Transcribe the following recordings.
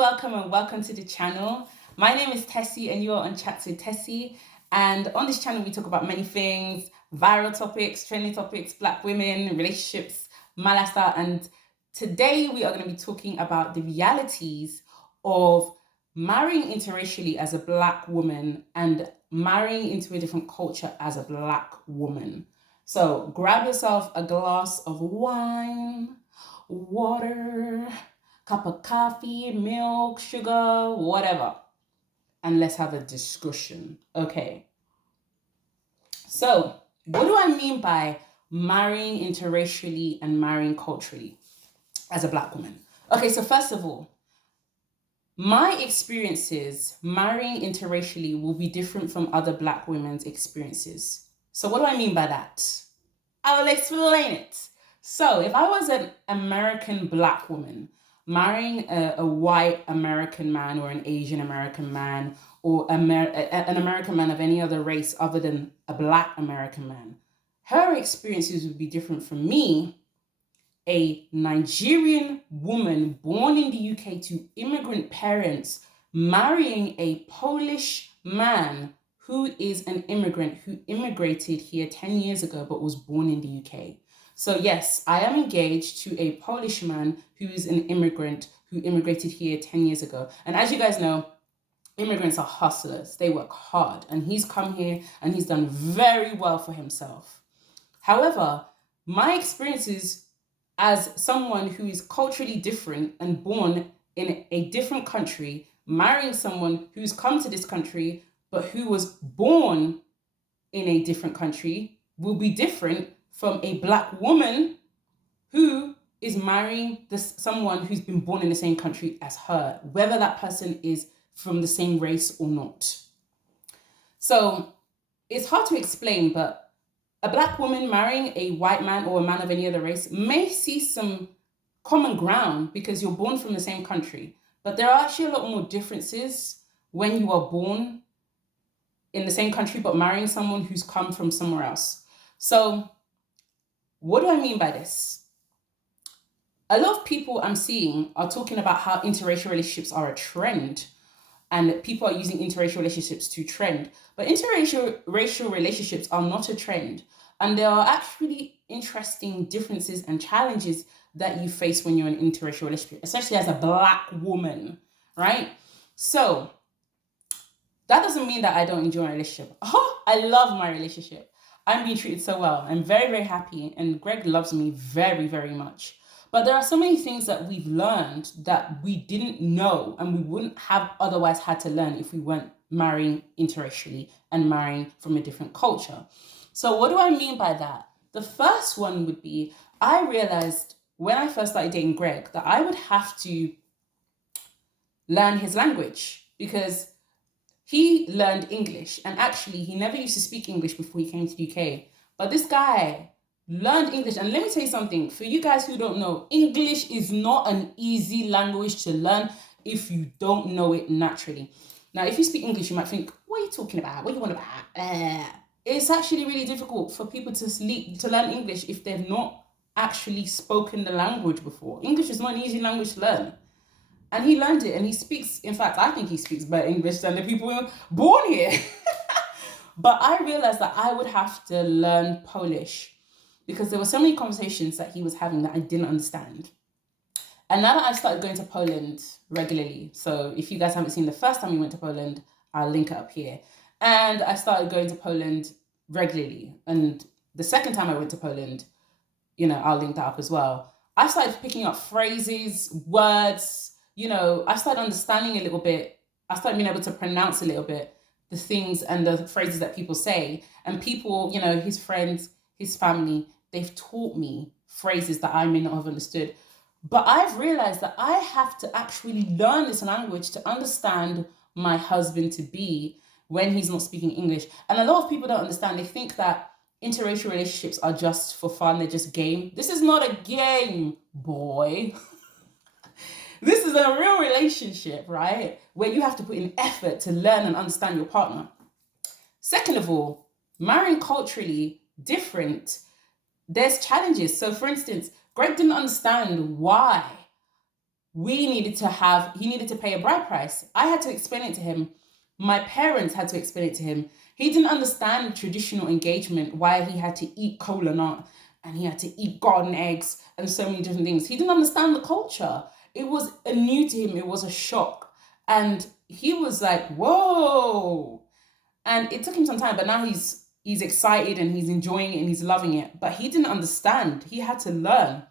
and welcome to the channel. My name is Tessie and you are on Chats with Tessie. And on this channel, we talk about many things, viral topics, trending topics, Black women, relationships, my lifestyle. And today we are going to be talking about the realities of marrying interracially as a Black woman and marrying into a different culture as a Black woman. So grab yourself a glass of wine, water, cup of coffee, milk, sugar, whatever. And let's have a discussion. Okay. So, what do I mean by marrying interracially and marrying culturally as a Black woman? Okay, so first of all, my experiences marrying interracially will be different from other Black women's experiences. So, what do I mean by that? I will explain it. So, if I was an American Black woman marrying a white American man or an Asian American man or an American man of any other race other than a Black American man, her experiences would be different from me, a Nigerian woman born in the UK to immigrant parents, marrying a Polish man who is an immigrant who immigrated here 10 years ago but was born in the UK. So yes, I am engaged to a Polish man who is an immigrant who immigrated here 10 years ago. And as you guys know, immigrants are hustlers. They work hard. And he's come here and he's done very well for himself. However, my experiences as someone who is culturally different and born in a different country, marrying someone who's come to this country but who was born in a different country will be different from a Black woman who is marrying someone who's been born in the same country as her, whether that person is from the same race or not. So it's hard to explain, but a Black woman marrying a white man or a man of any other race may see some common ground because you're born from the same country. But there are actually a lot more differences when you are born in the same country but marrying someone who's come from somewhere else. So what do I mean by this? A lot of people I'm seeing are talking about how interracial relationships are a trend and people are using interracial relationships to trend. But interracial relationships are not a trend. And there are actually interesting differences and challenges that you face when you're in an interracial relationship, especially as a Black woman, right? So that doesn't mean that I don't enjoy my relationship. Oh, I love my relationship. I'm being treated so well. I'm very, very happy. And Greg loves me very, very much. But there are so many things that we've learned that we didn't know and we wouldn't have otherwise had to learn if we weren't marrying interracially and marrying from a different culture. So what do I mean by that? The first one would be, I realized when I first started dating Greg that I would have to learn his language because he learned English, and actually he never used to speak English before he came to the UK. But this guy learned English, and let me tell you something. For you guys who don't know, English is not an easy language to learn if you don't know it naturally. Now, if you speak English, you might think, what are you talking about? What are you on about? It's actually really difficult for people to learn English if they've not actually spoken the language before. English is not an easy language to learn. And he learned it, and he speaks, in fact, I think he speaks better English than the people born here. But I realized that I would have to learn Polish because there were so many conversations that he was having that I didn't understand. And now that I've started going to Poland regularly, so if you guys haven't seen the first time we went to Poland, I'll link it up here. And I started going to Poland regularly. And the second time I went to Poland, I'll link that up as well. I started picking up phrases, words, I started understanding a little bit. I started being able to pronounce a little bit the things and the phrases that people say. And people, his friends, his family, they've taught me phrases that I may not have understood. But I've realized that I have to actually learn this language to understand my husband-to-be when he's not speaking English. And a lot of people don't understand. They think that interracial relationships are just for fun. They're just game. This is not a game, boy. This is a real relationship, right? Where you have to put in effort to learn and understand your partner. Second of all, marrying culturally different, there's challenges. So for instance, Greg didn't understand why he needed to pay a bride price. I had to explain it to him. My parents had to explain it to him. He didn't understand traditional engagement, why he had to eat cola nut and he had to eat garden eggs and so many different things. He didn't understand the culture. It was new to him. It was a shock. And he was like, whoa. And it took him some time, but now he's excited and he's enjoying it and he's loving it. But he didn't understand. He had to learn.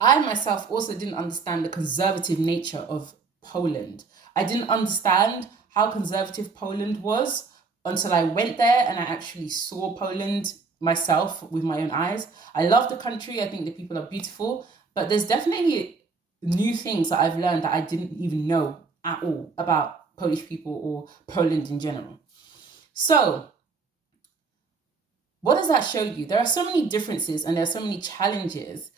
I myself also didn't understand the conservative nature of Poland. I didn't understand how conservative Poland was until I went there and I actually saw Poland myself with my own eyes. I love the country. I think the people are beautiful, but there's definitely new things that I've learned that I didn't even know at all about Polish people or Poland in general. So, what does that show you? There are so many differences and there are so many challenges,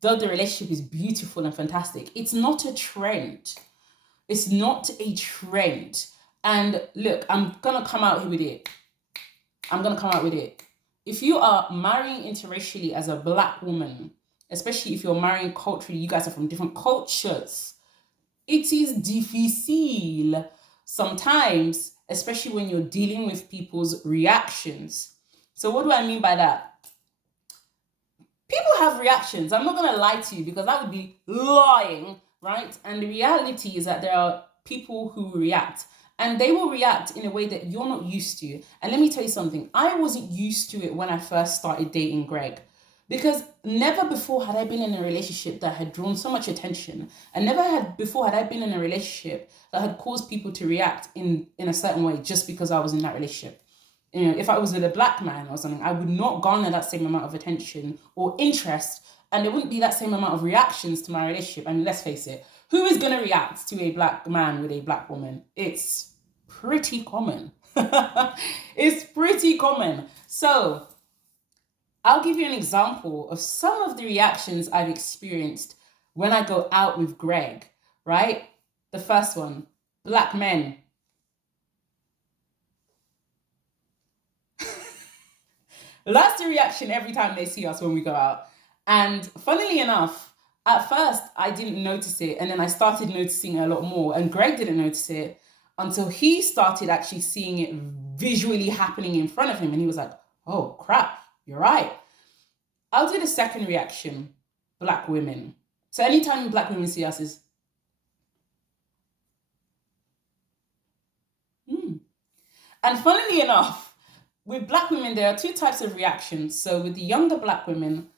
though the relationship is beautiful and fantastic. It's not a trend. It's not a trend. And look, I'm going to come out with it. If you are marrying interracially as a Black woman, especially if you're marrying culturally, you guys are from different cultures, it is difficile sometimes, especially when you're dealing with people's reactions. So what do I mean by that? People have reactions. I'm not going to lie to you because that would be lying, right? And the reality is that there are people who react and they will react in a way that you're not used to. And let me tell you something. I wasn't used to it when I first started dating Greg because never before had I been in a relationship that had drawn so much attention, and never before had I been in a relationship that had caused people to react in a certain way just because I was in that relationship. You know, if I was with a Black man or something, I would not garner that same amount of attention or interest, and there wouldn't be that same amount of reactions to my relationship. I mean, let's face it, who is going to react to a Black man with a Black woman? It's pretty common. It's pretty common. So I'll give you an example of some of the reactions I've experienced when I go out with Greg, right? The first one, Black men. That's the reaction every time they see us when we go out. And funnily enough, at first I didn't notice it, and then I started noticing it a lot more, and Greg didn't notice it until he started actually seeing it visually happening in front of him, and he was like, oh crap, you're right. I'll do the second reaction, Black women. So anytime Black women see us is, And funnily enough, with Black women, there are two types of reactions. So with the younger Black women,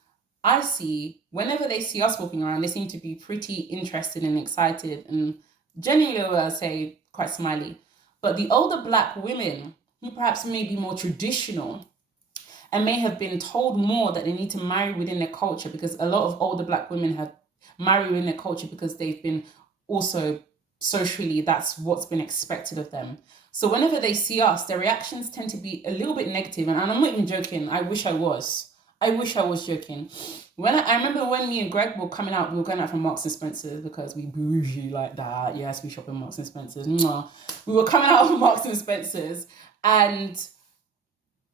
I see whenever they see us walking around, they seem to be pretty interested and excited and generally, I'll say, quite smiley. But the older Black women, who perhaps may be more traditional and may have been told more that they need to marry within their culture, because a lot of older Black women have married within their culture because they've been also socially, that's what's been expected of them. So whenever they see us, their reactions tend to be a little bit negative. And I'm not even joking. I wish I was joking. I remember when me and Greg were coming out, we were going out from Marks and Spencer's because we bougie like that. Yes, we shop in Marks and Spencer's. We were coming out of Marks and Spencer's, and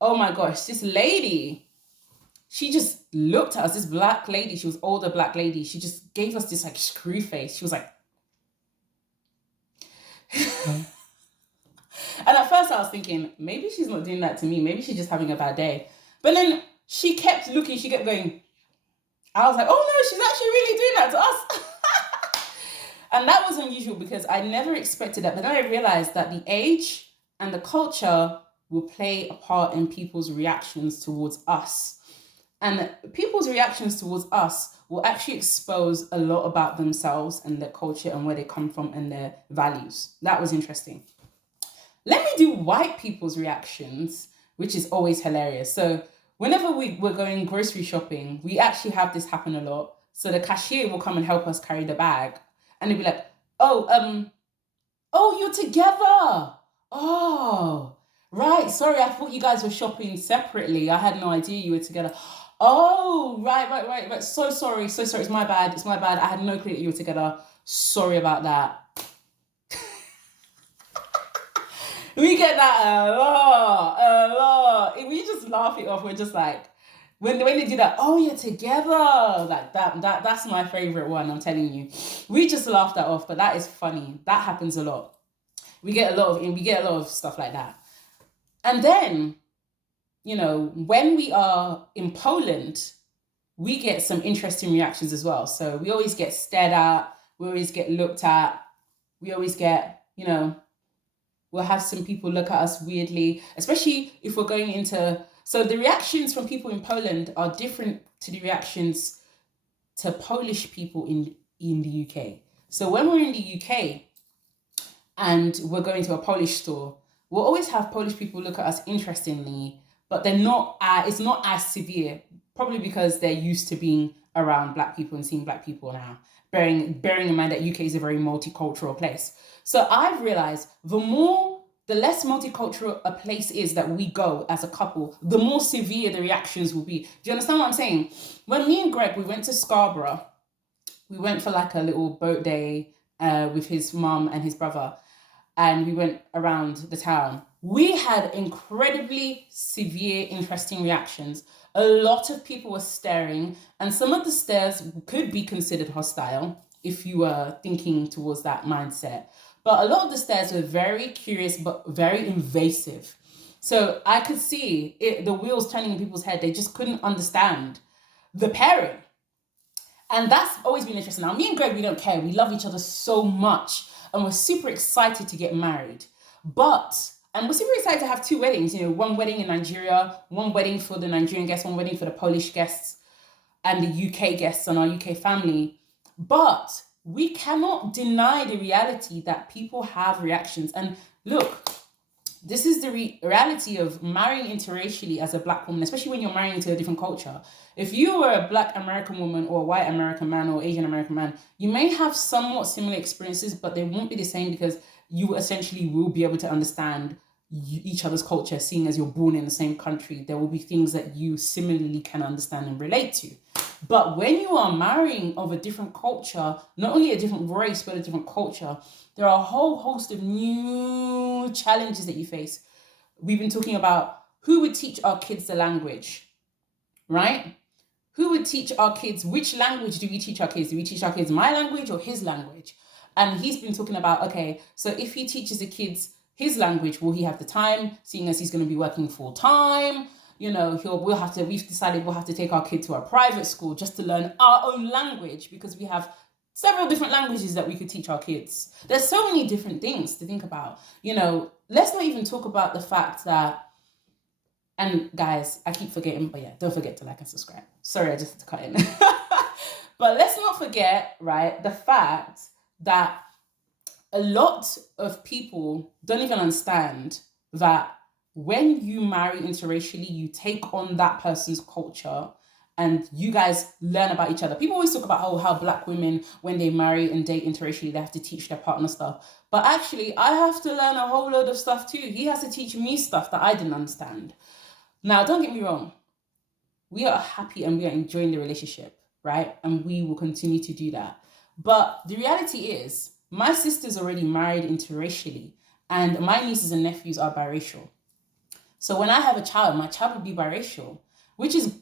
oh my gosh, this lady, she just looked at us, this Black lady, she was older Black lady. She just gave us this like screw face. She was like, and at first I was thinking, maybe she's not doing that to me. Maybe she's just having a bad day. But then she kept looking, she kept going. I was like, oh no, she's actually really doing that to us. And that was unusual because I never expected that. But then I realized that the age and the culture will play a part in people's reactions towards us. And people's reactions towards us will actually expose a lot about themselves and their culture and where they come from and their values. That was interesting. Let me do white people's reactions, which is always hilarious. So whenever we're going grocery shopping, we actually have this happen a lot. So the cashier will come and help us carry the bag. And they'll be like, oh, you're together. Oh, right. Sorry, I thought you guys were shopping separately. I had no idea you were together. Oh, right. So sorry. It's my bad. I had no clue that you were together. Sorry about that. We get that a lot. We just laugh it off. We're just like, When they do that, oh, you're together, like that's my favorite one. I'm telling you, we just laugh that off, but that is funny. That happens a lot. We get a lot of stuff like that, and then when we are in Poland, we get some interesting reactions as well. So we always get stared at, we always get looked at, we always get we'll have some people look at us weirdly, especially if we're going into. So the reactions from people in Poland are different to the reactions to Polish people in the UK. So when we're in the UK and we're going to a Polish store, we'll always have Polish people look at us interestingly, but they're not. It's not as severe, probably because they're used to being around Black people and seeing Black people now. Bearing in mind that UK is a very multicultural place. So I've realized the less multicultural a place is that we go as a couple, the more severe the reactions will be. Do you understand what I'm saying? When me and Greg, we went to Scarborough, we went for like a little boat day with his mum and his brother, and we went around the town. We had incredibly severe, interesting reactions. A lot of people were staring, and some of the stares could be considered hostile if you were thinking towards that mindset. But a lot of the stares were very curious, but very invasive. So I could see the wheels turning in people's head. They just couldn't understand the pairing. And that's always been interesting. Now, me and Greg, we don't care. We love each other so much. And we're super excited to get married. And we're super excited to have 2 weddings. One wedding in Nigeria, one wedding for the Nigerian guests, one wedding for the Polish guests, and the UK guests and our UK family. But we cannot deny the reality that people have reactions. And look, this is the reality of marrying interracially as a Black woman, especially when you're marrying into a different culture. If you were a Black American woman or a white American man or Asian American man, you may have somewhat similar experiences, but they won't be the same because you essentially will be able to understand each other's culture, seeing as you're born in the same country. There will be things that you similarly can understand and relate to. But when you are marrying of a different culture, not only a different race, but a different culture, there are a whole host of new challenges that you face. We've been talking about who would teach our kids the language, right? Who would teach our kids? Which language do we teach our kids? Do we teach our kids my language or his language? And he's been talking about, okay, so if he teaches the kids his language, will he have the time, seeing as he's going to be working full time? We've decided we'll have to take our kid to a private school just to learn our own language because we have several different languages that we could teach our kids. There's so many different things to think about. Let's not even talk about the fact that, and guys, I keep forgetting, but yeah, don't forget to like and subscribe. Sorry, I just had to cut in. But let's not forget, right, the fact that a lot of people don't even understand that when you marry interracially, you take on that person's culture and you guys learn about each other. People always talk about how Black women, when they marry and date interracially, they have to teach their partner stuff. But actually, I have to learn a whole load of stuff too. He has to teach me stuff that I didn't understand. Now, don't get me wrong. We are happy and we are enjoying the relationship, right? And we will continue to do that. But the reality is, my sister's already married interracially and my nieces and nephews are biracial. So when I have a child, my child will be biracial, which is